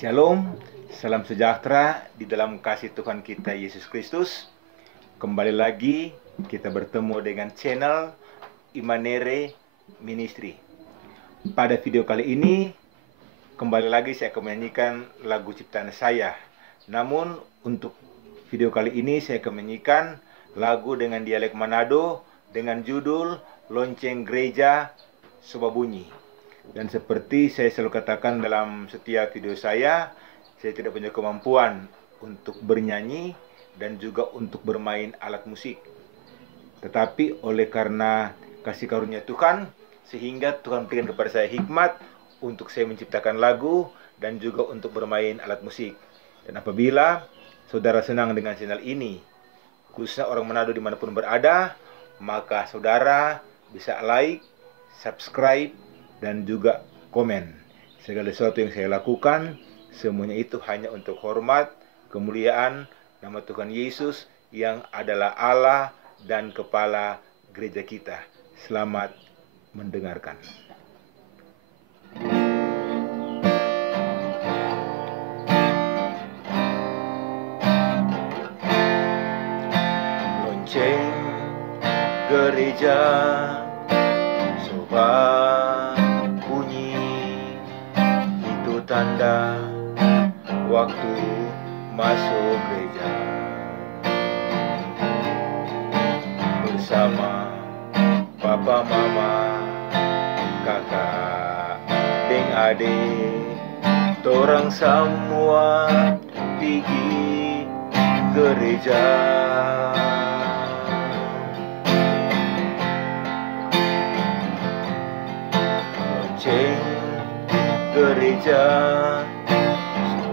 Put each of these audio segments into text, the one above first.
Shalom, salam sejahtera di dalam kasih Tuhan kita Yesus Kristus. Kembali lagi kita bertemu dengan channel Imanere Ministry. Pada video kali ini, kembali lagi saya akan menyanyikan lagu ciptaan saya. Namun untuk video kali ini saya akan menyanyikan lagu dengan dialek Manado dengan judul Lonceng Gereja Sobabunyi. Dan seperti saya selalu katakan dalam setiap video saya tidak punya kemampuan untuk bernyanyi dan juga untuk bermain alat musik. Tetapi oleh karena kasih karunia Tuhan, sehingga Tuhan berikan kepada saya hikmat untuk saya menciptakan lagu dan juga untuk bermain alat musik. Dan apabila saudara senang dengan channel ini, khususnya orang Manado dimanapun berada, maka saudara bisa like, subscribe, dan juga komen. Segala sesuatu yang saya lakukan, semuanya itu hanya untuk hormat, kemuliaan nama Tuhan Yesus yang adalah Allah dan Kepala gereja kita. Selamat mendengarkan. Lonceng gereja Sobabunyi, itu tanda waktu masuk gereja. Bersama papa mama, kakak, deng adik, torang semua pergi gereja. Lonceng gereja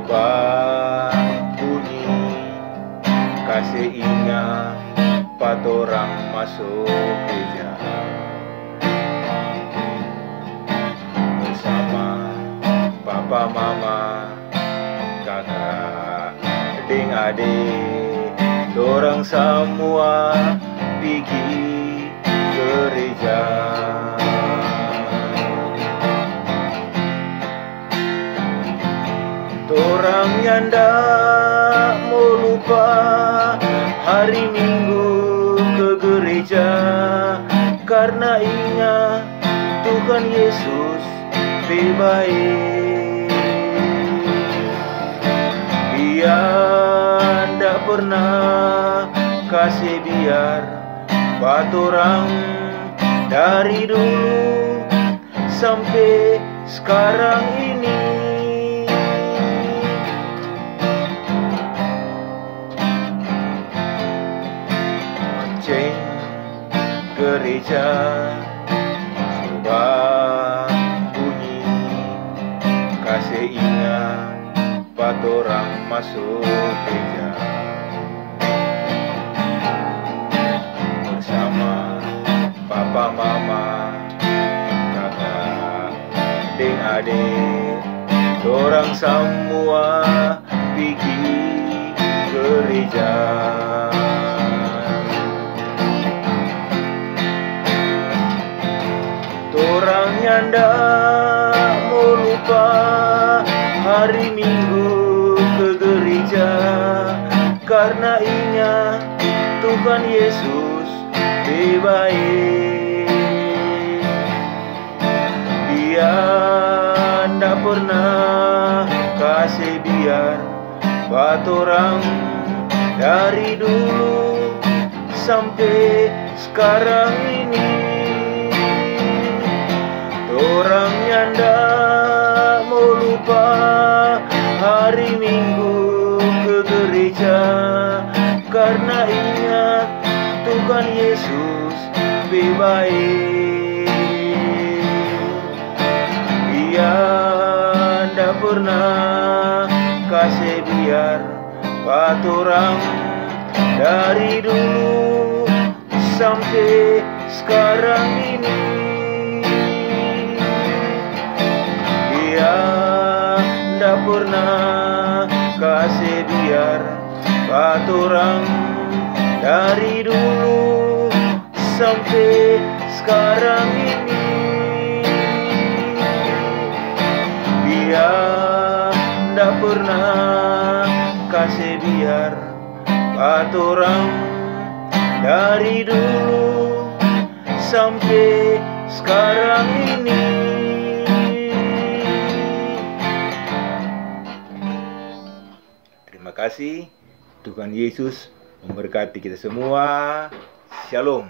Sobabunyi, kasih ingat pat orang masuk gereja. Bersama papa mama, kakak, deng adik, dorang semua pergi gereja. Orang yang ndak mau lupa hari Minggu ke gereja, karena ingat Tuhan Yesus baik. Dia ndak pernah kasih biar buat orang dari dulu sampai sekarang ini. Lonceng gereja Sobabunyi, kasih ingat buat orang masuk gereja. Bersama papa mama, kakak, deng adik, dorang semua pergi gereja. Orang yang ndak mau lupa hari Minggu ke gereja, karena ingat Tuhan Yesus baik. Dia ndak pernah kasih biar buat orang dari dulu sampai sekarang ini. Orang yang ndak mau lupa hari Minggu ke gereja, karena ingat Tuhan Yesus baik. Dia ndak pernah kasih biar buat orang dari dulu sampai sekarang ini. Dia ndak pernah kasih biar buat orang dari dulu sampai sekarang ini. Dia ndak pernah kasih biar katorang dari dulu sampai sekarang ini. Terima kasih. Tuhan Yesus memberkati kita semua. Shalom.